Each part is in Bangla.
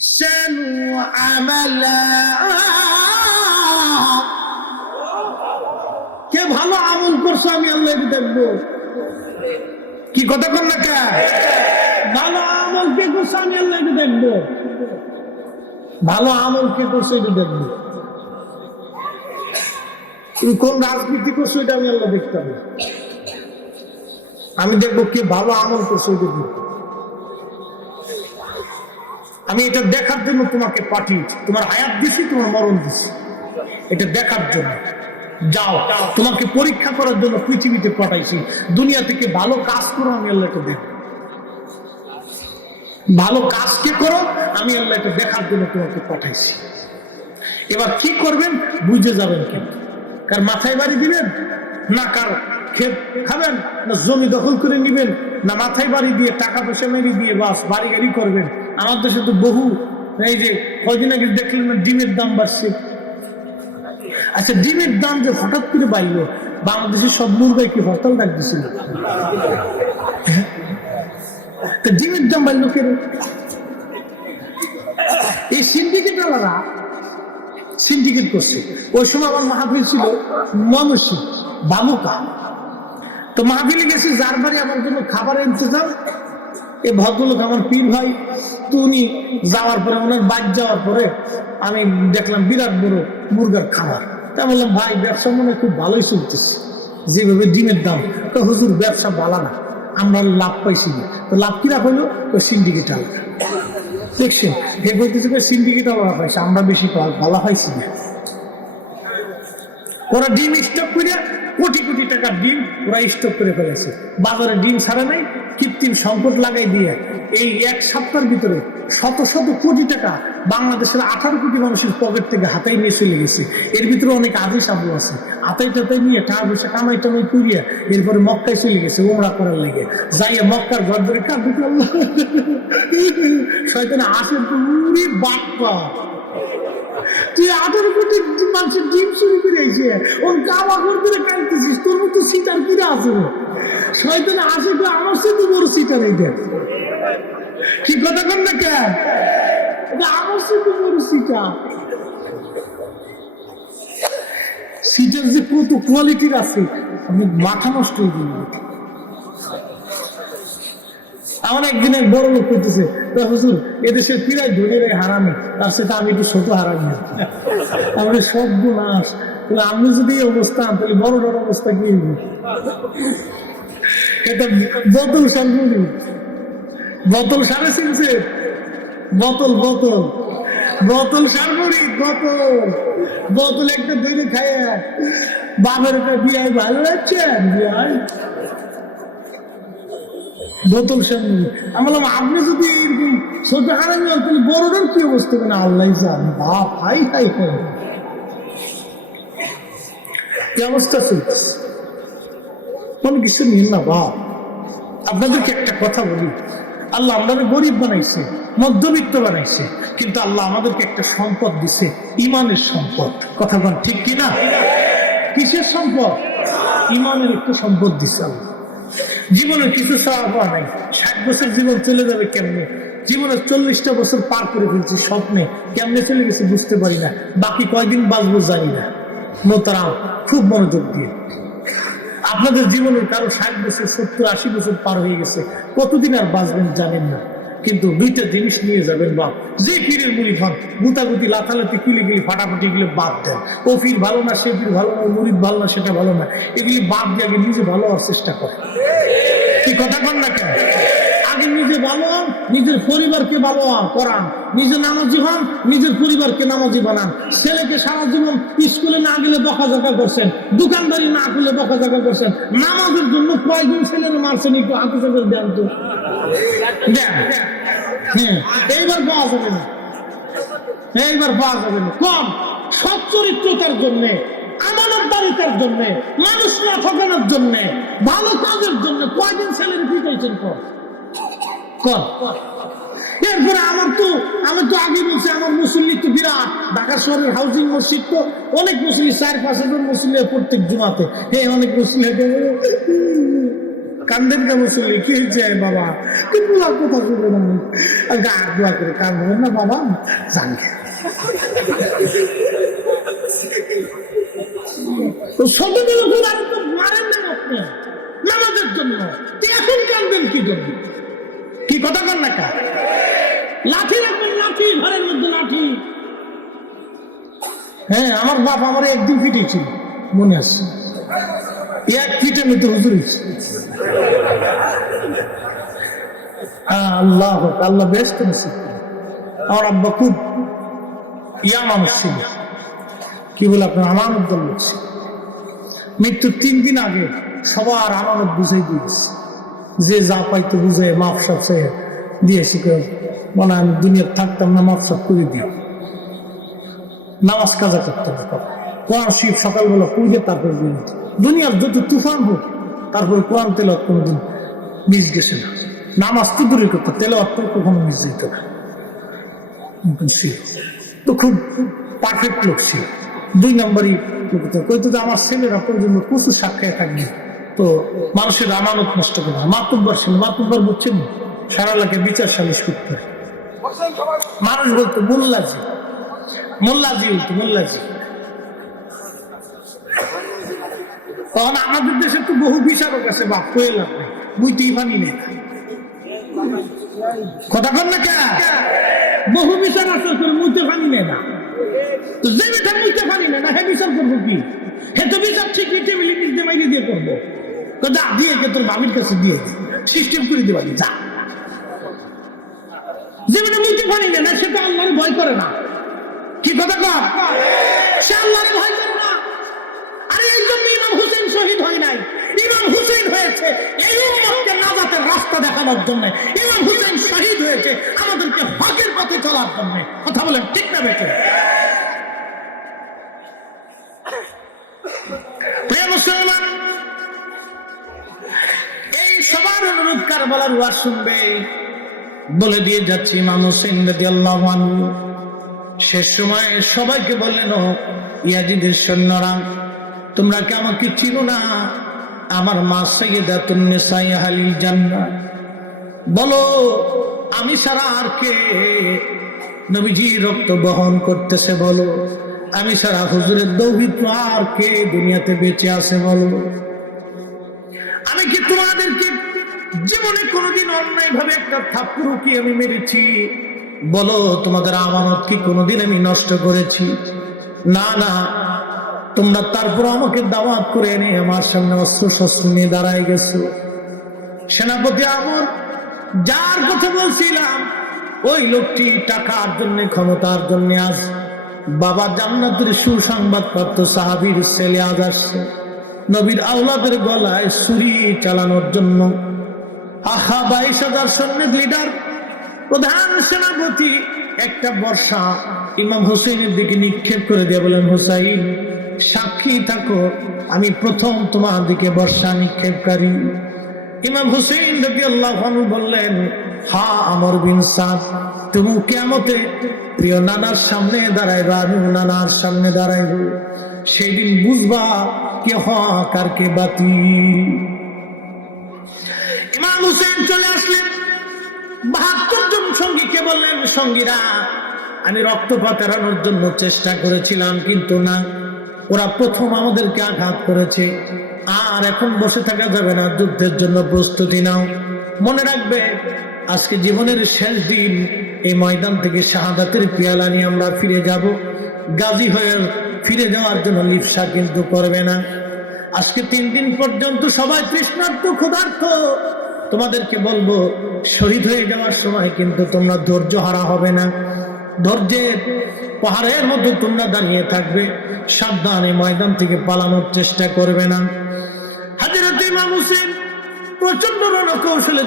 أحسنوا عملا কে ভালো আমল করছো আমি আল্লাহ দেখবো কি কথা কর না কে ভালো আমল কে করছো আমি আল্লাহ এটা দেখবো ভালো আমল কে করছো এটা দেখবো তুমি কোন রাজনীতি করছো এটা আমি আল্লাহ দেখতে হবে আমি দেখবো কে ভালো আমল করছো এটা দেখবো আমি এটা দেখার জন্য তোমাকে পাঠিয়েছি। তোমার হায়াত দিছি, তোমার মরণ দিছি। এটা দেখার জন্য। যাও, তোমাকে পরীক্ষা করার জন্য পৃথিবীতে পাঠাইছি। দুনিয়া থেকে ভালো কাজ করো, আমি আল্লাহ এটা দেখ ভালো কাজকে করো, আমি আল্লাহ এটা দেখার জন্য তোমাকে পাঠাইছি। এবার কি করবেন, বুঝে যাবেন কিন্তু কার মাথায় বাড়ি দিবেন, না কার ক্ষেত খাবেন, না জমি দখল করে নিবেন, না মাথায় বাড়ি দিয়ে টাকা পয়সা মেরে দিয়ে বাস, বাড়ি গাড়ি করবেন? আমার দেশে তো বহু, এই যে কয়দিন আগে দেখলেন ডিমের দাম বাড়ছে? আচ্ছা ডিমের দাম যে হঠাৎ করে বাড়লো, বাংলাদেশের সব মুরগাই কি হরতাল ডাক দিছিল? ডিমের দাম বাড়লো কেন? এই সিন্ডিকেট সিন্ডিকেট করছে। ওই সময় আমার মাহফিল ছিল ময়মনসিং বালুকা তো মাহফিলে গেছি, যার বাড়ি আমার জন্য খাবার ইন্তজাম। এই ভদ্রলোক আমার পীর ভাই, তো উনি যাওয়ার পরে, ওনার বাদ যাওয়ার পরে আমি দেখলাম বিরাট বড় মুরগার খাবার তা বললাম, ভাই, ব্যবসা মনে খুব ভালোই চলতেছে। যেভাবে ডিমের দাম, তো হুজুর, ব্যবসা ভালো না। আমরা লাভ পাইছি না। তো লাভ কিরা হইল? ওই সিন্ডিকেট আলাদা। দেখছেন হে বলতেছে সিন্ডিকেট আলাদা পাইছে, আমরা বেশি ভালো পাইছি না। ওরা ডিম স্টক করে কোটি কোটি টাকার ডিম ওরা স্টক করে ফেলেছে। বাজারে ডিম ছাড়া নাই, কৃত্রিম সংকট লাগাই দিয়ে এই এক সপ্তাহের ভিতরে শত শত কোটি টাকা বাংলাদেশের আঠারো কোটি মানুষের পকেট থেকে হাতাই নিয়ে চলে গেছে। এর ভিতরে অনেক আদি সাবু আছে। হাতাই টাতাই নিয়ে টাকা পয়সা কামাই টামাই করিয়া এরপরে মক্কায় চলে গেছে ওমরা করার লেগে। যাইয়া মক্কার ঘর ধরে কাঁদতে শয়তানে আসেন বাপ্পা! তুই আঠারো কোটি মানুষের ডিম চুরি করে আইছে ওর কাবা ঘর করে তোর মতো সিটার আছে? শয়তানে আসে তো আমার সাথে বড় সিটার এইটা কি কথা না কেন আমার সাথে বড় সিটার সিটার যে কত কোয়ালিটির আছে মাথা নষ্ট হয়ে আমার একদিন এক বড় লোক করতেছে হুজুর এদেশের পিরাই ধরে রে হারামি, তার সাথে আমি একটু ছোট হারামি আমি সব নাশ তাহলে আমি যদি এই অবস্থা, তাহলে বড় বড় অবস্থা কি? এটা বোতল বোতল সারে বোতল বোতল। বোতল সারবরি বোতল। একটা দইরে খায় বাবার একটা বিয়াই ভালো লাগছে? বিয়াই বোতল সামনে আমি বললাম আপনি যদি এরকম হন তাহলে বড়টার কি অবস্থা হবে না আল্লাহ হাই হাই হাই। কি অবস্থা চলতেছে কিছু নিন না আপনাদেরকে একটা কথা বলি। আল্লাহ আমাদের গরিব বানাইছে, মধ্যবিত্ত বানাইছে, কিন্তু আল্লাহ আমাদেরকে একটা সম্পদ দিছে, ইমানের সম্পদ। কথা বল ঠিক কিনা? কিসের সম্পদ? ইমানের একটা সম্পদ দিছে আল্লাহ। জীবনের কিছু চাওয়া পাওয়া নাই। ষাট বছর জীবন চলে যাবে কেমনে? জীবনের চল্লিশটা বছর পার করে ফেলছি স্বপ্নে। কেমনে চলে গেছে বুঝতে পারি না। বাকি কয়দিন বাঁচবো জানি না। মোতারাম খুব মনোযোগ দিয়ে। আপনাদের জীবনের কারও ষাট বছর, সত্তর, আশি বছর পার হয়ে গেছে। কতদিন আর বাঁচবেন জানেন না। কিন্তু দুইটা জিনিস নিয়ে যাবেন বাপ। যে পীরের মুড়ি খান, গুতাগুতি লাথালাতি কিলি গুলি ফাটাফাটি এগুলো বাদ দেন। ও পীর ভালো না, সে পীর ভালো না মুড়িদ ভালো না, সেটা ভালো না। এগুলি বাদ দিয়ে আগে নিজে ভালো হওয়ার চেষ্টা করে কি কথা কন না কেন? আগে নিজে ভালো হন নিজের পরিবারকে ভালো করান নিজে নামাজি হন, নিজের পরিবারকে নামাজি বানান। ছেলেকে সারা জীবন স্কুলে না গেলে বকাঝকা করছেন, দোকানদারি না করলে বকাঝকা করছেন। নামাজের জন্য কয়জন ছেলের মারছেন, একটু হাতে চাপে দেন তো। হ্যাঁ এইবার পাওয়া যাবে না। এইবার পাওয়া যাবে না। কম, সৎ চরিত্রতার জন্যে, আমানতদারিতার জন্য, মানুষ না ঠকানোর জন্য, ভালো কাজের জন্য কয়দিন ছেলের কি পেয়েছেন কর কর এরপরে আমার তো আমি তো আগে বলছি, আমার মুসল্লি তো বিরাট। ঢাকা শহরের হাউজিং মসজিদ তো অনেক মুসল্লি, চার পাঁচ হাজার মুসল্লি প্রত্যেক জুমাতে। হ্যাঁ অনেক মুসল্লি কান্দেন কে মুসল্লি, কি হয়েছে বাবা? কিন্তু কথা শুনবে না। আর গা দোয়া করে কান্দবেন না বাবা। আর তো মারেন না আপনি। নামাজের জন্য। এখন কান্দবেন কি জন্য? কি কথা কর না লাঠি রাখবেন লাঠি, ঘরের মধ্যে লাঠি। হ্যাঁ আমার বাপ আমার একদিন ফিটেছিল মনে আছে। এক ফিটে মধ্যে হুজুর। আল্লাহ আল্লাহ নসিব আমার আব্বা খুব ইয়া মানুষ ছিল। কি বলে আপনার দল লোক ছিল। মৃত্যুর তিন দিন আগে সবার আমানত বুঝাই দিয়েছে। যে যা পাইতো বুঝে মাফ সাপ চেয়ে দিয়েছি কেউ মনে আমি দুনিয়ার থাকতাম না মাফ সাপ করে দিই নামাজ কাজা করতে হবে কোরআন শিব সকালবেলা পূজে তারপর দুনিয়ার যত তুফান হোক, তারপরে কোরআন তেল কোনোদিন মিস গেছে না। নামাজ তো দূরের কথা তেল অর্থ কখনো মিস যেত না। তো খুব পারফেক্ট লোক ছিল দুই নম্বরই কইতো যে আমার ছেলেরা পর্যন্ত প্রচুর সাক্ষায় থাকবে। তো মানুষের আমানত নষ্ট করে। মাতুব্বর ছিল মাতুব্বর বুঝছেন? সারা এলাকায় বিচার সালিশ করতে। মানুষ বলতো, মোল্লাজি। মোল্লাজি বলতো, মোল্লাজি। তখন আমাদের দেশে তো বহু বিচারক আছে, বাপ কয়ে বুঝতেই পানি নেই। কথা কর না কে বহু বিচার আছে তোর মুইতে পানি নেই না। তো যে বেটা মুইতে পানি না, হে বিচার করব কি? হে তো বিচার ঠিক নিচ দিয়ে মাইনে দিয়ে করব। যা, দিয়ে তোর বাবির কাছে দিয়ে সিস্টেম করে দিবানি যা। নেই না সে তো আল্লাহর ভয় করে না। কি কথা কর সে আল্লাহর ভয় করে না। আরে এই জন্য ইমাম হুসেন শহীদ হয় নাই। ইমাম হুসেন হয়েছে, এই উম্মতকে নাজাতের রাস্তা দেখানোর জন্য। ইমাম হুসেন শহীদ হয়েছে, আমাদেরকে হকের পথে চলার জন্য। কথা বলেন, ঠিক না বেঁচে প্রিয় মুসলমান অনুরোধ কারবালার ওয়াজ শুনবে। বলে দিয়ে যাচ্ছি ইমাম হুসেন রাদিয়াল্লাহু আনহু। শেষ সময় সবাইকে বললেন, ও ইয়াজিদের সৈন্যরা, তোমরা কি আমাকে চিনো না? আমার মা সৈয়দা তুন্নে হালিল জান্না বলো, আমি সারা আর কে? নবীজি রক্ত বহন করতেছে, বলো। আমি সারা হুজুরের দৌহিত্র আর কে দুনিয়াতে বেঁচে আছে, বলো। জীবনে কোনোদিন অন্যায় ভাবে একটা থাপ্পুরু কি আমি মেরেছি। বলো, তোমাদের আমানত কি কোনোদিন আমি নষ্ট করেছি? না না। তোমরা তারপর আমাকে দাওয়াত করে এনে আমার সামনে অস্ত্র শস্ত্র নিয়ে দাঁড়ায় গেছো। সেনাপতি আমর, যার কথা বলছিলাম, ওই লোকটি টাকার জন্য, ক্ষমতার জন্য আজ বাবা জান্নাতের সুসংবাদ প্রাপ্ত সাহাবীর ছেলে আজ আসছে। নবীর আওলাদের গলায় ছুরি চালানোর জন্য আহা বাইশ হাজার সৈন্যের লিডার প্রধান সেনাপতি, একটা বর্ষা। ইমাম হোসেনের দিকে নিক্ষেপ করে দিয়ে বলেন, হোসাইন, সাক্ষী থাকো, আমি প্রথম তোমার দিকে বর্ষা নিক্ষেপকারী ইমাম হুসেইন রবি আল্লাহ বললেন, হা, আমর বিন সাদ, তুমি কেমতে প্রিয় নানার সামনে দাঁড়াইবা আমি নানার সামনে দাঁড়াইব। সেই দিন বুঝবা কে হক আর কে বাতিল। হুসেন চলে আসলেন। বাহাত্তর জন সঙ্গীকে বললেন, সঙ্গীরা, আমি রক্তপাত এড়ানোর জন্য চেষ্টা করেছিলাম, কিন্তু না। ওরা প্রথম আমাদেরকে আঘাত করেছে। আর এখন বসে থাকা যাবে না, যুদ্ধের জন্য প্রস্তুতি নাও। মনে রাখবে, আজকে জীবনের শেষ দিন। এই ময়দান থেকে শাহাদাতের পিয়ালা নিয়ে আমরা ফিরে যাব। গাজী হয়ে ফিরে যাওয়ার জন্য লিপসা কিন্তু করবে না। আজকে তিন দিন পর্যন্ত সবাই তৃষ্ণার্থ ক্ষুধার্থ তোমাদেরকে বলব, শহীদ হয়ে যাওয়ার সময় কিন্তু তোমরা ধৈর্য হারা হবে না। ধৈর্যের পাহাড়ের মধ্যে তোমরা দাঁড়িয়ে থাকবে, সাবধানে ময়দান থেকে পালানোর চেষ্টা করবে না।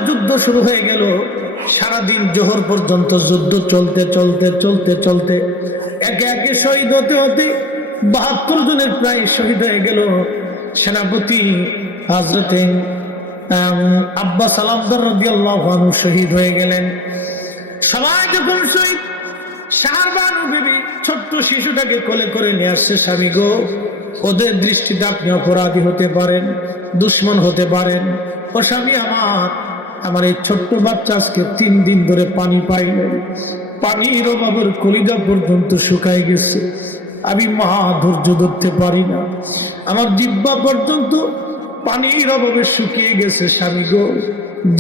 যুদ্ধ শুরু হয়ে গেল। সারাদিন জোহর পর্যন্ত যুদ্ধ চলতে চলতে চলতে চলতে একে একে শহীদ হতে হতে বাহাত্তর জনের প্রায় শহীদ হয়ে গেল। সেনাপতি হাজরতে আব্বা সালামদার রবি আল্লাহ শহীদ হয়ে গেলেন। সবাই যখন শহীদ, শাহবানু ছোট্ট শিশুটাকে কোলে করে নিয়ে আসছে, স্বামী গো, ওদের দৃষ্টিতে আপনি অপরাধী হতে পারেন, দুশ্মন হতে পারেন। ও স্বামী আমার আমার এই ছোট্ট বাচ্চা আজকে তিন দিন ধরে পানি পাইল। পানির অভাবের কলিজা পর্যন্ত শুকাই গেছে। আমি মা ধৈর্য ধরতে পারি না। আমার জিব্বা পর্যন্ত পানির অভাবে শুকিয়ে গেছে স্বামী গো।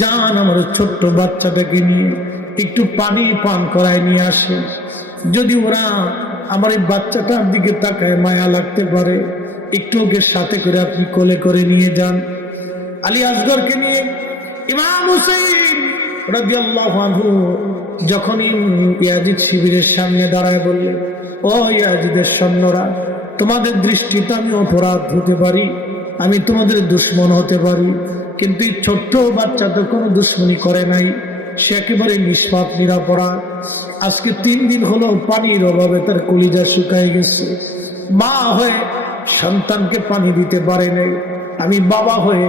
যান আমার ছোট্ট বাচ্চাটাকে নিয়ে, একটু পানি পান করায় নিয়ে আসে। যদি ওরা আমার এই বাচ্চাটার দিকে তাকায়, মায়া লাগতে পারে। একটু ওকে সাথে করে আপনি কোলে করে নিয়ে যান। আলী আসগরকে নিয়ে ইমাম হুসেন আনহু যখনই ইয়াজিদ শিবিরের সামনে দাঁড়ায় বললেন, ও ইয়াজিদের সৈন্যরা, তোমাদের দৃষ্টিতে আমি অপরাধ হতে পারি? আমি তোমাদের দুশ্মন হতে পারি, কিন্তু এই ছোট্ট বাচ্চা তো কোনো দুশ্মনী করে নাই। সে একেবারে নিষ্পাপ, নিরাপরাধ। আজকে তিন দিন হলো পানির অভাবে তার কলিজা শুকায় গেছে। মা হয়ে সন্তানকে পানি দিতে পারে নাই। আমি বাবা হয়ে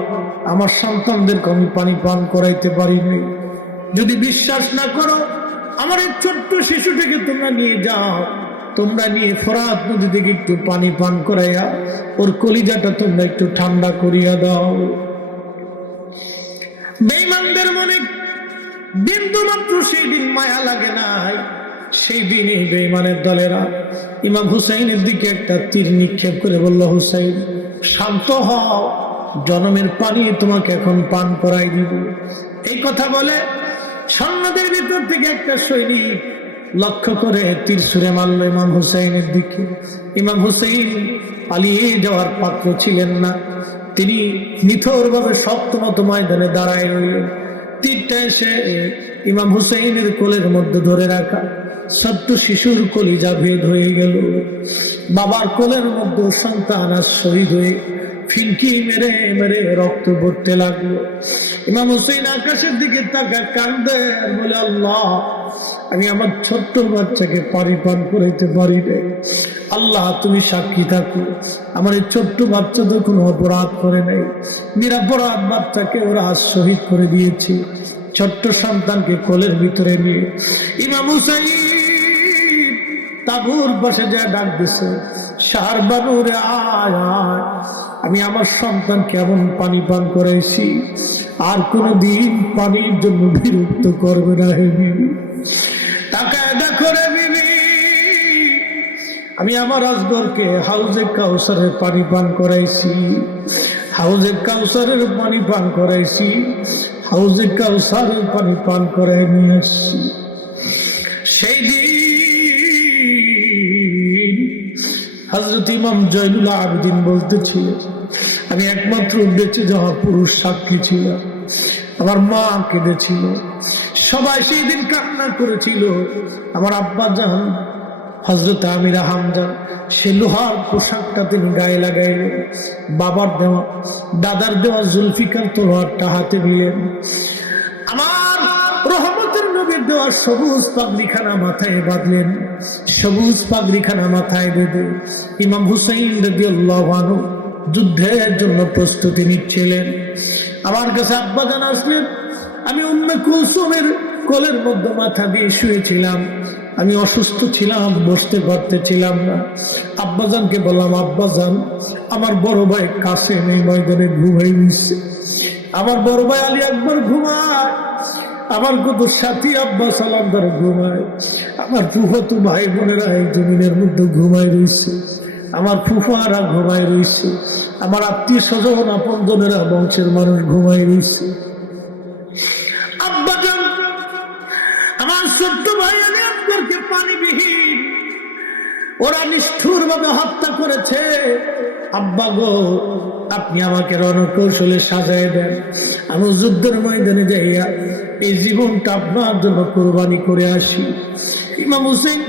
আমার সন্তানদেরকে আমি পানি পান করাইতে পারি নাই। যদি বিশ্বাস না করো, আমার এই ছোট্ট শিশুটাকে তোমরা নিয়ে যাও। তোমরা নিয়ে ফরাত নদী থেকে একটু পানি পান করাইয়া, ওর কলিজাটা তোমরা একটু ঠান্ডা করিয়া দাও। বেইমানদের মনে বিন্দু মাত্র সেই দিন মায়া লাগে নাই। সেই দিনই বেইমানের দলেরা ইমাম হুসাইনের দিকে একটা তীর নিক্ষেপ করে বলল, হুসাইন, শান্ত হও, জনমের পানি তোমাকে এখন পান করাই দিব। এই কথা বলে সৈন্যদের ভিতর থেকে একটা সৈনিক লক্ষ্য করে তীর ছুঁড়ে মারল ইমাম হুসাইনের দিকে। ইমাম হুসাইন পালিয়ে যাওয়ার পাত্র ছিলেন না। তিনি নিথরভাবে শক্তমত ময়দানে দাঁড়ায় রইলেন। তীরটা এসে ইমাম হুসাইনের কোলের মধ্যে ধরে রাখা। ছোট্ট শিশুর কলিজা ভেদ হয়ে গেল। বাবার কোলের মধ্যে সন্তান আর শহীদ হয়ে ফিনকি মেরে মেরে রক্ত পড়তে লাগল। ইমাম হুসেন আকাশের দিকে তাকা কান্দে, আর বলে, আল্লাহ, আমি আমার ছোট্ট বাচ্চাকে পানি পান করাইতে পারি রে আল্লাহ, তুমি সাক্ষী থাকো। আমার এই ছোট্ট বাচ্চা তো কোনো অপরাধ করে নাই। নিরাপরাধ বাচ্চাকে ওরা আজ শহীদ করে দিয়েছে। ছোট্ট সন্তানকে কোলের ভিতরে নিয়ে ইমাম হুসাইন তাবুর পাশে যা ডাক দিছে সার বানুরে আয় আয় আমি আমার সন্তান কেমন পানি পান করাইছি আর কোনো দিন পানির জন্য বিরক্ত করবে না হে বিবি। আমি আমার আজগরকে হাউজে কাউসারের পানি পান করাইছি। হাউজে কাউসারের পানি পান করাইছি। হাউজে কাউসারের পানি পান করাই নিয়ে আসছি। সেই দিন হজরত ইমাম জয়নুল্লাহ আবেদিন বলতেছিলেন আমি একমাত্র বেঁচে যাওয়া পুরুষ সাক্ষী ছিল। আমার মা কেঁদেছিল। সবাই সেই দিন কান্না করেছিল। আমার আব্বা জান হজরত আমিরা হামজান সে লোহার পোশাকটা তিনি গায়ে লাগাইলেন। বাবার দেওয়া, দাদার দেওয়া জুলফিকার তোলোয়ারটা হাতে নিলেন। আমার রহমতের নবীর দেওয়া সবুজ পাগড়িখানা মাথায় বাঁধলেন। সবুজ পাগড়িখানা মাথায় বেঁধে ইমাম হুসাইন রবি আল্লাহানু যুদ্ধের জন্য প্রস্তুতি নিচ্ছিলেন। আমার কাছে আব্বা জান আসলেন। আমি উম্মে কুলসুমের কোলের মধ্যে মাথা দিয়ে শুয়েছিলাম। আমি অসুস্থ ছিলাম, বসতে পারতেছিলাম না। আব্বাজানকে বললাম আব্বাজান আমার বড় ভাই কাছে নেই ময়দানে ঘুমাই নিচ্ছে আমার বড় ভাই আলী আকবর ঘুমায়। আমার কত সাথী আব্বা সালাম ঘুমায়। আমার ফুফতো ভাই বোনেরা এই জমিনের মধ্যে ঘুমায় রয়েছে আমার ফুফারা ঘুমায় রয়েছে আমার আত্মীয় স্বজন, আপন জনেরা বংশের মানুষ ঘুমায় রয়েছে আব্বাজান, আমার ছোট্ট ভাই পানিবিহীন, ওরা নিষ্ঠুর ভাবে হত্যা করেছে। আব্বা গো, আপনি আমাকে রণকৌশলে সাজায় দেন। আমি যুদ্ধের ময়দানে যাইয়া এই জীবনটা আপনার জন্য কোরবানি করে আসি। ইমাম হুসেন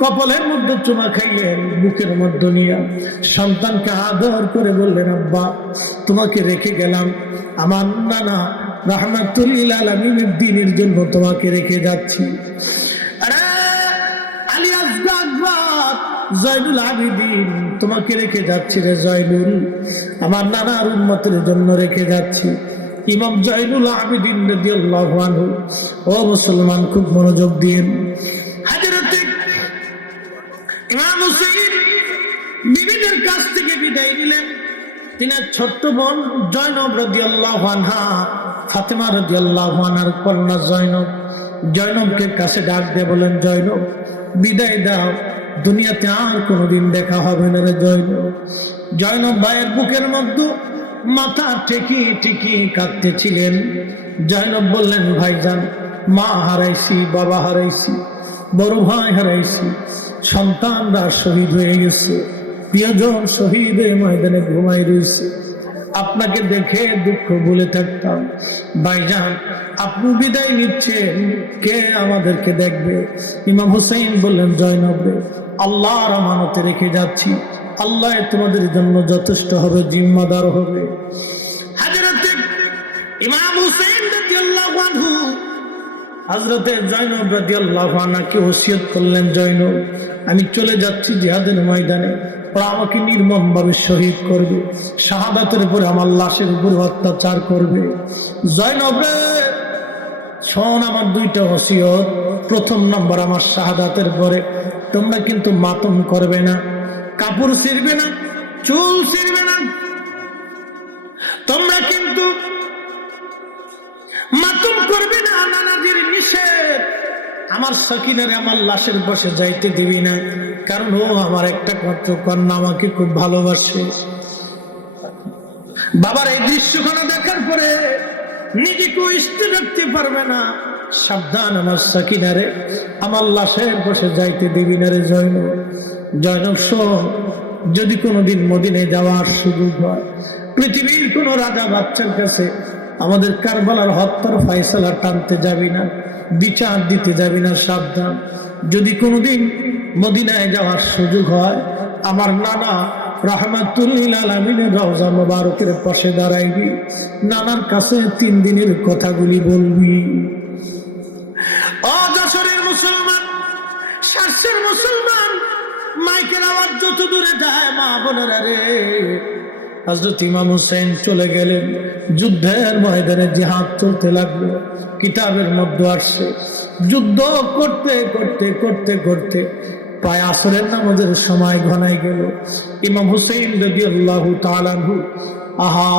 কপালের মধ্যে চুমা খাইলেন, বুকের মধ্যে নিয়ে সন্তানকে আদর করে বললেন, আব্বা, তোমাকে রেখে গেলাম। আমার নানা রহমাতুল্লিল আলমিনের দিনের জন্য তোমাকে রেখে যাচ্ছি। জয়নুল আবিদিন, তোমাকে রেখে যাচ্ছি রে জয়নুল। আমার নানার উন্মতের জন্য রেখে যাচ্ছি। ইমাম জয়নুল আবিদিন রাদিয়াল্লাহু আনহু, ও মুসলমান, খুব মনোযোগ দিন। ইমাম হুসাইন বিবিদের কাছ থেকে বিদায় নিলেন। তিনি ছোট্ট বোন জয়নব রদি আল্লাহ আনহা, ফাতেমা রদি আল্লাহ আনহার কন্যা জয়নব। জয়নবকে কাছে ডাক দিয়ে বলেন, জয়নব, বিদায় দাও, দুনিয়াতে আর কোনোদিন দেখা হবে না রে জয়নব। জয়নব ভাইয়ের বুকের মধ্যে মাথা ঠেকি ঠেকি কাঁদতেছিলেন। জয়নব বললেন, ভাইজান, মা হারাইছি, বাবা হারাইছি, বড় ভাই হারাইছি সন্তানরা শহীদ হয়ে গেছে। প্রিয়জন শহীদ হয়ে ময়দানে ঘুমাই রয়েছে। আপনাকে দেখে দুঃখ বলে থাকতাম। ভাইজান, আপনি বিদায় নিচ্ছেন। কে আমাদেরকে দেখবে? ইমাম হুসাইন বললেন জয়নবে আল্লাহর আমানতে রেখে যাচ্ছি। আল্লাহ তোমাদের জন্য যথেষ্ট হবে, জিম্মাদার হবে। ইমাম আনহু হজরতে জৈনব রাদিয়াল্লাহু আনহাকে ওসিয়ত করলেন জৈনব আমি চলে যাচ্ছি জিহাদের ময়দানে। ওরা আমাকে নির্মমভাবে শহীদ করবে। শাহাদাতের উপরে আমার লাশের উপর অত্যাচার করবে। জৈনব রে! শোন আমার দুইটা ওসিয়ত। প্রথম নম্বর আমার শাহাদাতের পরে। তোমরা কিন্তু মাতম করবে না। কাপড় ছিঁড়বে না। চুল ছিঁড়বে না। তোমরা কিন্তু করবে না নানাজির নিষেধ? আমার সকিনারে আমার লাশের বসে যাইতে দিবি না। কারণ ও আমার একটা মাত্র কন্যা আমাকে খুব ভালোবাসে। বাবার এই দৃশ্যখানা দেখার পরে নিজেকে স্থির রাখতে পারবে না। সাবধান আমার সকিনারে, আমার লাশের বসে যাইতে দিবি না রে জৈন। জৈনব, শোন, যদি কোনোদিন মদিনে যাওয়ার সুযোগ হয়, পৃথিবীর কোনো রাজা বাচ্চার কাছে আমাদের কারবালার হত্যার ফয়সালা টানতে যাবি না, বিচার দিতে যাবি না, সাবধান। যদি কোনোদিন মদিনায় যাওয়ার সুযোগ হয়, আমার নানা রাহমাতুল্লিল আলমিনের রওজা মোবারকের পাশে দাঁড়াইবি, নানার কাছে তিন দিনের কথাগুলি বলবি। ও যশোরের মুসলমান শাসের মুসলমান, মাইকের আওয়াজ যত দূরে যায় মা বোনেরা রে হজরত ইমাম হুসেন চলে গেলেন। যুদ্ধের ময়দানে জিহাদ চলতে লাগল, কিতাবের মধ্যে আসছে। যুদ্ধ করতে করতে করতে করতে প্রায় আসরের নামাজের সময় ঘনাই গেল। ইমাম হুসেন রবি আল্লাহ আহা,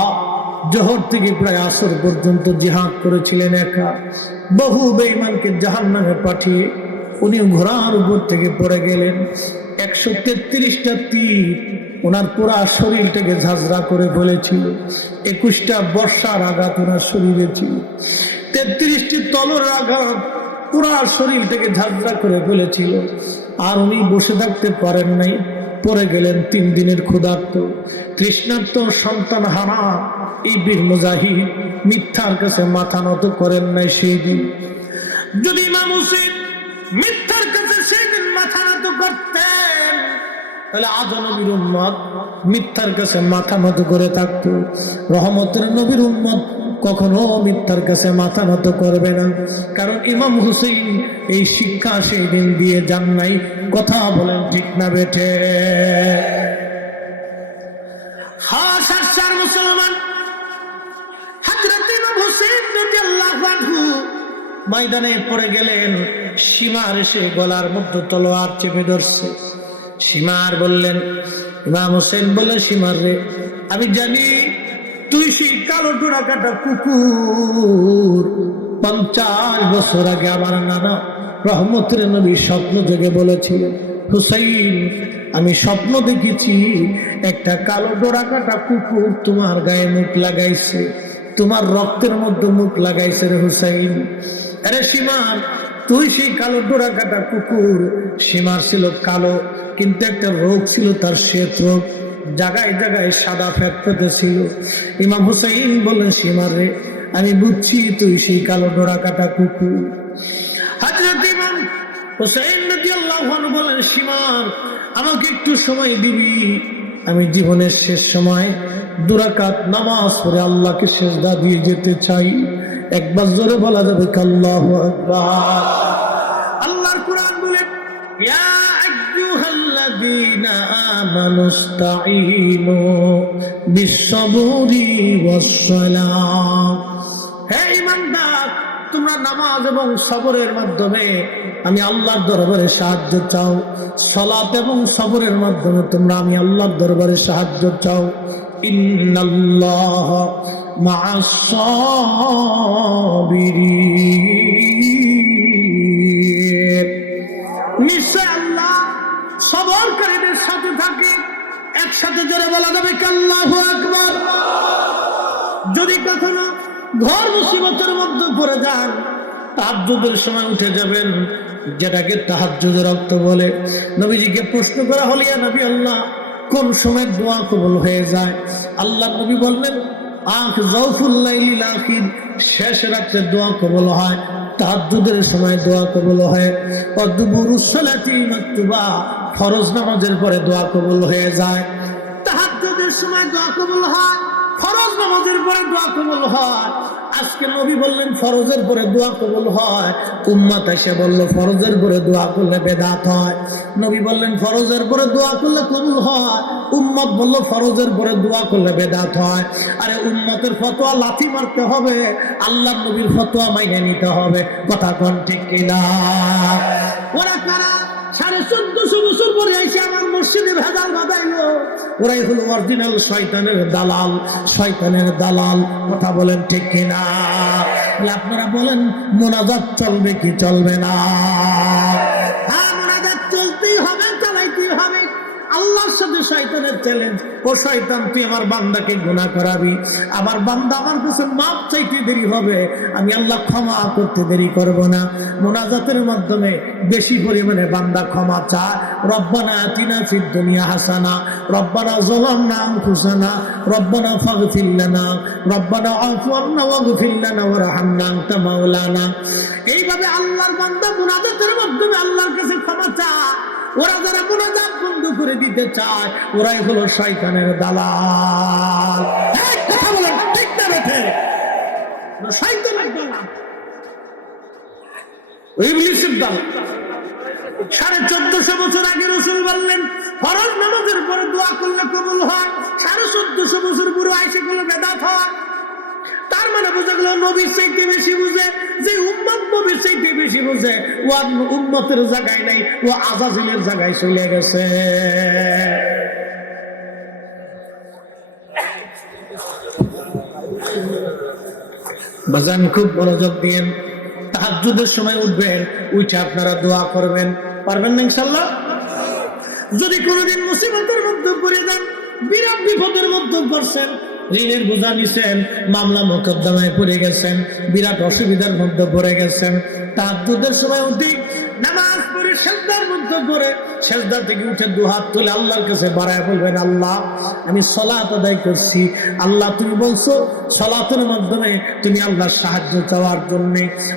জহর থেকে প্রায় আসর পর্যন্ত জিহাদ করেছিলেন একা। বহু বেঈমানকে জাহান নামে পাঠিয়ে উনি ঘোড়ার উপর থেকে পড়ে গেলেন। একশো তেত্রিশটা তীর ওনার পুরা শরীরটাকে ঝাঁঝরা করে ফেলেছিল। একুশটা বর্ষার আঘাত ওনার শরীরে ছিল। তেত্রিশটি তলর আঘাত পুরা শরীরটাকে ঝাঁঝরা করে ফেলেছিল। আর উনি বসে থাকতে পারেন নাই পরে গেলেন তিন দিনের ক্ষুধার্ত। তৃষ্ণার্ত সন্তান হানা, এই বীর মুজাহিদ মিথ্যার কাছে মাথা নত করেন নাই সেই দিন যদি হুসেন মিথ্যার কাছে সেই দিন মাথা নত করতেন তাহলে আজ নবীর উম্মত মিথ্যার কাছে মাথা নত করে থাকতো। রহমতের নবীর উম্মত কখনো মিথ্যার কাছে মাথা নত করবে না। কারণ ইমাম হুসেন এই শিক্ষা সেই দিন দিয়ে যান নাই। কথা বলেন ঠিক না বেঠে। মুসলমান। পড়ে গেলেন। সীমার এসে গলার মধ্যে তলোয়ার চেপে ধরছে। সীমার বললেন, ইমাম হোসেন বলে সীমার রে, আমি জানি তুই সেই কালো টোড়া কাটা কুকুর। পঞ্চাশ বছর আগে আমার নানা রহমতের নবী স্বপ্ন থেকে বলেছিলেন, হুসাইন, আমি স্বপ্ন দেখেছি একটা কালো ডোরা কাটা কুকুর তোমার গায়ে মুখ লাগাইছে, তোমার রক্তের মধ্যে মুখ লাগাইছে রে হুসাইন। আরে সীমার তুই সেই কালো ডোরা কাটা কুকুর। সীমার ছিল কালো, কিন্তু একটা রোগ ছিল তার শ্বেত রোগ। জায়গায় জায়গায় সাদা ফ্যাট ফেটে ছিল ইমাম হুসাইন বললেন, সীমার রে, আমি বুঝছি তুই সেই কালো ডোরা কাটা কুকুর। হাজরত ইমাম হুসাইন রাদিয়াল্লাহু আনহু বলেন সীমার, আমাকে একটু সময় দিবি। আমি জীবনের শেষ সময় দুরাকাত নামাজ পড়ে আল্লাহকে সেজদা দিয়ে যেতে চাই। একবার জোরে বলা যাবে কাল্লাহু আল্লাহর কোরআন বলে তোমরা নামাজ এবং সবরের মাধ্যমে আমি আল্লাহর দরবারে সাহায্য চাও। সলাত এবং সবরের মাধ্যমে তোমরা আমি আল্লাহর দরবারে সাহায্য চাও। আল্লাহ সাথে থাকে, একসাথে জোরে বলা যাবে কি আল্লাহু যদি কখনো ঘর মুসিবতের মধ্যে পড়ে যান, তাহাজ্জুদের সময় উঠে যাবেন, যেটাকে তাহাজ্জুদের রক্ত বলে। নবীজিকে প্রশ্ন করা হলে, ইয়া নবী আল্লাহ কোন সময় দোয়া কবল হয়ে যায়। আল্লাহ নবী বললেন, আখ জৌফুল্লাইলিল আখির। শেষ রাত্রে দোয়া কবল হয়, তাহাজ্জুদের সময় দোয়া কবুল হয়। অদ্দুবুরুস সালাতি মাকতুবা, ফরজ নামাজের পরে দোয়া কবুল হয়ে যায়। তাহাজ্জুদের সময় দোয়া কবল হয়, ফরজ নামাজের পরে দোয়া কবুল হয়। আজকে নবী বললেন, ফরজের পরে দোয়া কবুল হয়। উম্মাত এসে বলল, ফরজের পরে দোয়া করলে বেদাত হয়। নবী বললেন, ফরজের পরে দোয়া করলে কবুল হয়। উম্মত বলল, ফরজের পরে দোয়া করলে বেদাত হয়। আরে উম্মতের ফতোয়া লাথি মারতে হবে। আল্লাহ নবীর ফতোয়া মাইনে নিতে হবে। কথা কোন ঠিক কিনা? ওরা কারা? সাড়ে চোদ্দশো বছর পরে এসে আমার মসজিদে ভেজাল বাঁধাইলো ওরাই হলো অরিজিনাল শয়তানের দালাল শয়তানের দালাল। কথা বলেন ঠিক কিনা? আপনারা বলেন, মোনাজাত চলবে কি চলবে না? আল্লাহর সাথে শয়তানের চ্যালেঞ্জ ও শয়তান, তুই আমার বান্দাকে গুণা করাবি। আমার বান্দা আমার কাছে মাপ চাইতে দেরি হবে। আমি আল্লাহ ক্ষমা করতে দেরি করব না। মোনাজাতের মাধ্যমে বেশি পরিমাণে বান্দা ক্ষমা চায়। রব্বানা আতিনা ফিদ দুনিয়া হাসানা। রব্বানা যালামনা আনফুসানা। রব্বানা ফাগফির লানা। রব্বানা আফু আন্না ওয়াগফির লানা ওয়ারহামনা আনতা মাওলানা। এইভাবে আল্লাহর বান্দা মোনাজাতের মাধ্যমে আল্লাহর কাছে ক্ষমা চায়। ওরা যারা মোনাজাত বন্ধ করে দিতে চায়, ওরাই হলো শয়তানের দালাল। কথা বলেন, ঠিক না বেঠে? শয়তানের দালাল? দালাল। সাড়ে চোদ্দশো বছর আগে রসুল বললেন, ফরজ নামাজের পরে দোয়া করলে কবুল হয়, সাড়ে চোদ্দশো বছর পুরো আইসে করলে বেদাত হয়। তার মানে বোঝা গেল নবীর চাইতে বেশি বুঝে, যে উম্মত নবীর চাইতে বেশি বুঝে। ও উম্মতের জায়গায় নাই, ও আজাজিলের জায়গায় চলে গেছে। বাজান, খুব মনোযোগ সময় উঠবেন, উঠে আপনারা দোয়া করবেন। পারবেন না ইনশাল্লাহ? যদি কোনোদিন মুসিবতের মধ্যে পড়ে যান, বিরাট বিপদের মধ্যে পড়ছেন ঋণের বোঝা নিছেন, মামলা মোকদ্দমায় পড়ে গেছেন, বিরাট অসুবিধার মধ্যে পড়ে গেছেন। তাহাজ্জুদের সময় উঠি নামাজ পড়ে সেজদার মধ্যে পড়ে, সেজদা থেকে উঠে দু হাত তুলে আল্লাহর কাছে বাড়ায় বলবেন, আল্লাহ, আমি সলাত আদায় করছি। আল্লাহ, তুমি বলছো সলাতের মাধ্যমে তুমি আল্লাহর সাহায্য চাওয়ার জন্য।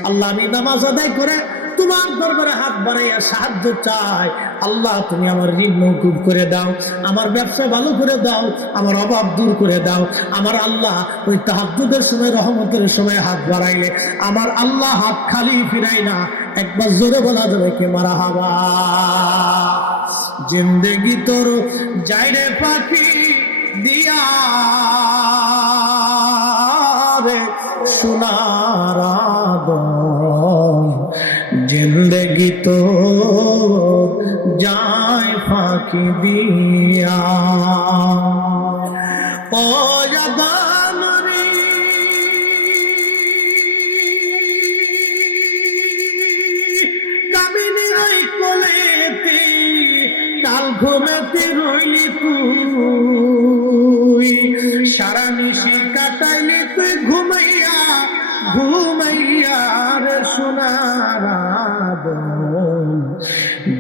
আল্লাহ, আমি নামাজ আদায় করে তোমার দরবারে হাত বাড়াইয়া সাহায্য চাই। আল্লাহ, তুমি আমার ঋণ মৌকুব করে দাও, আমার ব্যবসা ভালো করে দাও, আমার অভাব দূর করে দাও। আমার আল্লাহ ওই তাহাজ্জুদের সময়, রহমতের সময় হাত বাড়াইলে আমার আল্লাহ হাত খালি ফিরাই না, একবার জোরে বলা যাবে কে মারা হাবা। জিন্দেগি তোর যাইরে পাখি দিয়া রে সোনার জিন্দগি তো যায় ফাঁকি দিয়া। ও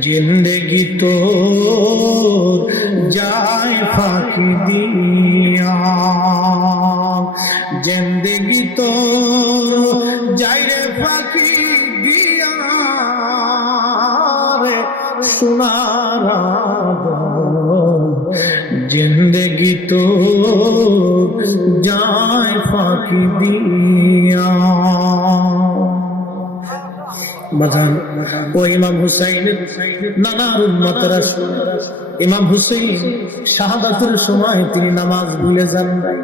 জিন্দগি তো যায় ফাঁকি দিয়া। জিন্দগি তো যায় রে ফাঁকি দিয়া। রে সোনার জিন্দগি তো যায় ফাঁকি দিয়া। সময় তিনি নামাজ ভুলে যান নাই।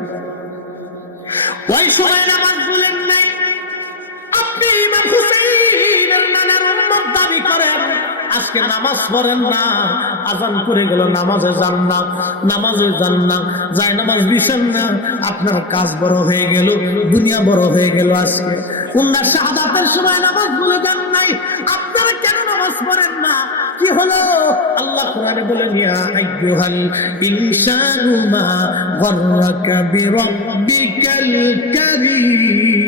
আপনি নানার দাবি করেন, আজকে নামাজ পড়েন না, আজান করে গেল, নামাজে যান না, নামাজে যান না, যায় নামাজ বিছেন না, আপনার কাজ বড় হয়ে গেল, দুনিয়া বড় হয়ে গেল আজকে। উন্নার শাহাদাতের সময় নামাজ বলে যান নাই। আপনারা কেন নামাজ পড়েন না? কি হলো? আল্লাহ কোরআনে বলেন, ইয়া আইয়ুহাল ইনসানু মা গররাকা বিরাব্বিকাল কারীম।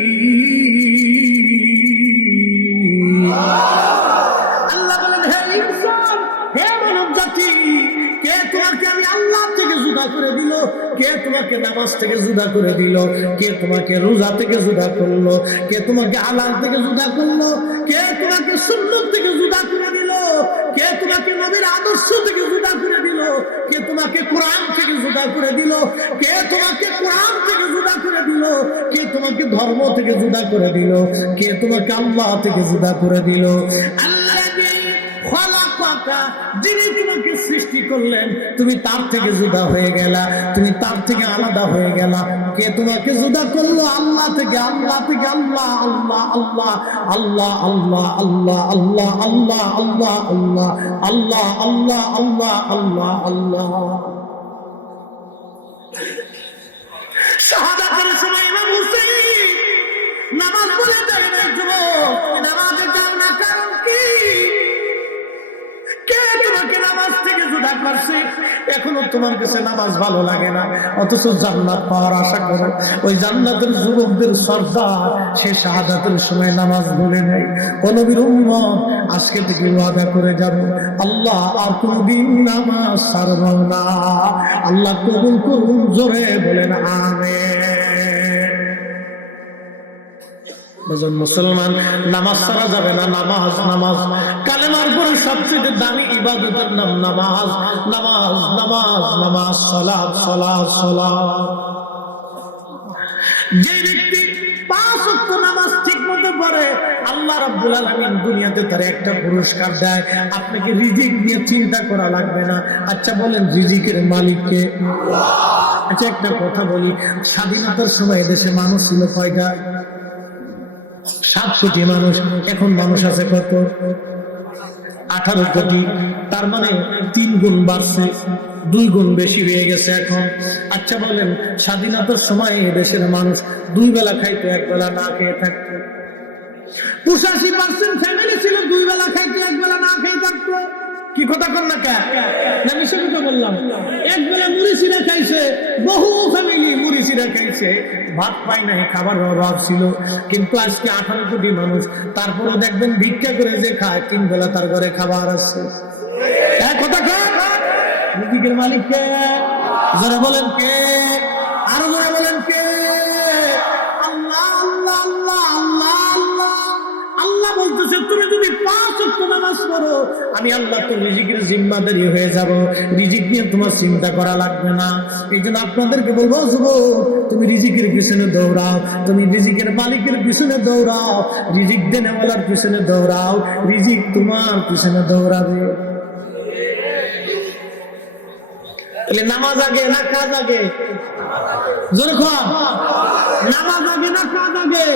জুদা করে দিল, কে তোমাকে নামাজ থেকে জুদা করে দিল, কে তোমাকে রোজা থেকে জুদা করল, কে তোমাকে হালাল থেকে জুদা করল, কে তোমাকে সুন্নত থেকে জুদা করে দিল, কে তোমাকে নবীর আদর্শ থেকে জুদা করে দিল, কে তোমাকে কোরআন থেকে জুদা করে দিল, কে তোমাকে কোরআন থেকে জুদা করে দিল, কে তোমাকে ধর্ম থেকে জুদা করে দিল, কে তোমাকে আল্লাহ থেকে জুদা করে দিল। আল্লাহ যিনি তোমাকে সৃষ্টি করলেন তুমি তার থেকে জুদা হয়ে গেলা তুমি তার থেকে আলাদা হয়ে গেলা কে তোমাকে জুদা করল আল্লাহ থেকে আল্লাহ থেকে আল্লাহ আল্লাহ আল্লাহ আল্লাহ আল্লাহ আল্লাহ আল্লাহ আল্লাহ আল্লাহ আল্লাহ আল্লাহ আল্লাহ আল্লাহ আল্লাহ আল্লাহ শাহাদাতের সময় ইমাম হুসেইন নামাজ পড়ে দেয় নাই যুবক নামাজে যাও না কারণ কি নামাজ থেকে জুদা এখনও তোমার কাছে নামাজ ভালো লাগে না। অথচ জান্নাত পাওয়ার আশা করো। ওই জান্নাতের যুবকদের সে শাহাদাতের সময় নামাজ বলে নাই। উম্মত, আজকে থেকে ওয়াদা করে যাব। আল্লাহ আর নামাজ ছাড়ব না। আল্লাহ কবুল করুন, জোরে বলেন, আমেন। বুঝুন মুসলমান নামাজ ছাড়া যাবে না, নামাজ নামাজ। কালেমার পরে সবচেয়ে দামি ইবাদতের নাম নামাজ নামাজ নামাজ নামাজ সলাদ সলাদ সলাদ যে ব্যক্তি পাঁচ নামাজ ঠিক মতো পড়ে, আল্লাহ রাব্বুল আলামিন দুনিয়াতে তার একটা পুরস্কার দেয়। আপনাকে রিজিক নিয়ে চিন্তা করা লাগবে না। আচ্ছা বলেন রিজিকের মালিককে। আচ্ছা একটা কথা বলি। স্বাধীনতার সময় দেশে মানুষ ছিল কয়টা? সাত কোটি মানুষ, এখন মানুষ আছে কত? আঠারো কোটি। তার মানে তিন গুণ বাড়ছে, দুই গুণ বেশি হয়ে গেছে এখন। আচ্ছা বলেন, স্বাধীনতার সময় দেশের মানুষ দুই বেলা খাইতো, এক বেলা না খেয়ে থাকতো। পঁচাশি পার্সেন্ট ফ্যামিলি ছিল, দুই বেলা খাইতো, এক বেলা না খেয়ে থাকতো। কি কথা কর না কে? আমি সেটা বললাম। এক বেলা মুড়ি চিরা খাইছে, বহু ফ্যামিলি মুড়ি চিরা খাইছে। ভাত পাই নাই, খাবার অভাব ছিল। কিন্তু আজকে আঠারো কোটি মানুষ, তারপরেও দেখবেন ভিক্ষা করে যে খায়, তিন বেলা তার ঘরে খাবার আছে। কথা রিজিকের মালিক কে? যারা বলেন কে? আমি আল্লাহ তোর রিজিকের জিম্মাদারি হয়ে যাব। রিজিক নিয়ে তোমার চিন্তা করা লাগবে না। এই জন্য আপনাদেরকে বলব যুবক, তুমি রিজিকের পিছনে দৌড়াও। তুমি রিজিকের মালিকের পিছনে দৌড়াও। রিজিক দেনেওয়ালার পিছনে দৌড়াও। রিজিক তোমার পিছনে দৌড়াবে। নামাজ আগে না কাজ আগে? নামাজ আগে না কাজ আগে?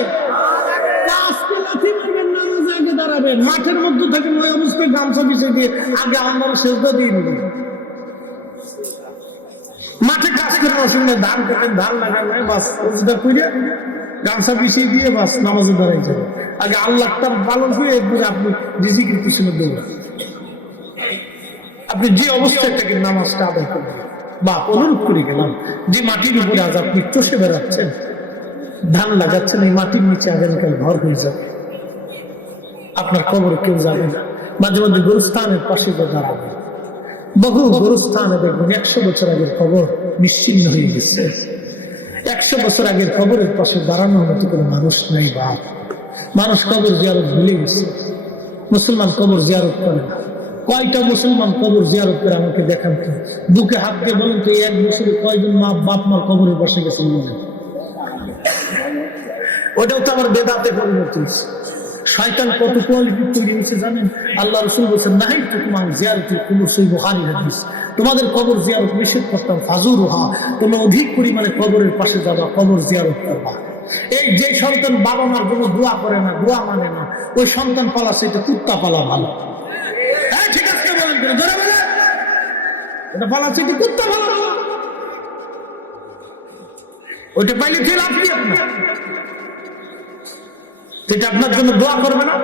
নামাজ মাঠের মধ্যে থেকে ওই অবস্থায় গামছা পিছিয়ে দিয়ে আগে আমার শেষ দিয়ে নেবেন। মাঠে কাজ করে অসুবিধা ধান কাটেন ধান লাগান বাস করে গামছা পিছিয়ে দিয়ে বাস, নামাজে দাঁড়াই যাবে। আগে আল্লাহ তার পালন করে একবার আপনি রিজিকের পিছনে দৌড়ান। আপনি যে অবস্থায় থেকে নামাজটা আদায় করবেন। বা অনুরোধ করে গেলাম, যে মাটির উপরে আজ আপনি চষে বেড়াচ্ছেন, ধান লাগাচ্ছেন, এই মাটির নিচে আগামীকাল ঘর হয়ে যাবে। আপনার কবরে কেউ যাবে না। মাঝে মাঝে গুরুস্থানের পাশে গিয়ে দাঁড়াবে। বহু গুরুস্থানে দেখবেন একশো বছর আগের কবর নিশ্চিন্ন হয়ে গেছে। একশো বছর আগের কবরের পাশে দাঁড়ানোর মতো কোনো মানুষ নাই বা মানুষ কবর জিয়ারত ভুলে গেছে। মুসলমান কবর জিয়ারত করে না। কয়টা মুসলমান কবর জিয়ারত করে আমাকে দেখান তো। বুকে হাত দিয়ে বলেন তো এক বছরে কয়জন মা, বাপ মার কবরের পাশে গেছেন বলেন? ওটাও তো আমার বেদাতে পরিণত হয়েছে। শয়তান কত কোয়ালিটি তৈরি হয়েছে জানেন? আল্লাহ রসুল বলছেন নাহি তো তোমার জিয়ারতের কুমুর সই বুখারি হাদিস। তোমাদের কবর জিয়ারত নিষেধ করতাম ফাজুর হা তোমরা অধিক পরিমাণে কবরের পাশে যাবা, কবর জিয়ারত করবা। এই যে সন্তান বাবা মার জন্য দোয়া করে না, দোয়া মানে না, ওই সন্তান পালা সেটা কুত্তা পালা ভালো। হ্যাঁ ওটা বলা সেটি করতে ভালো না। ওইটা পাইলে ফের আপনি আপনার। এটা আপনার জন্য দোয়া করবে না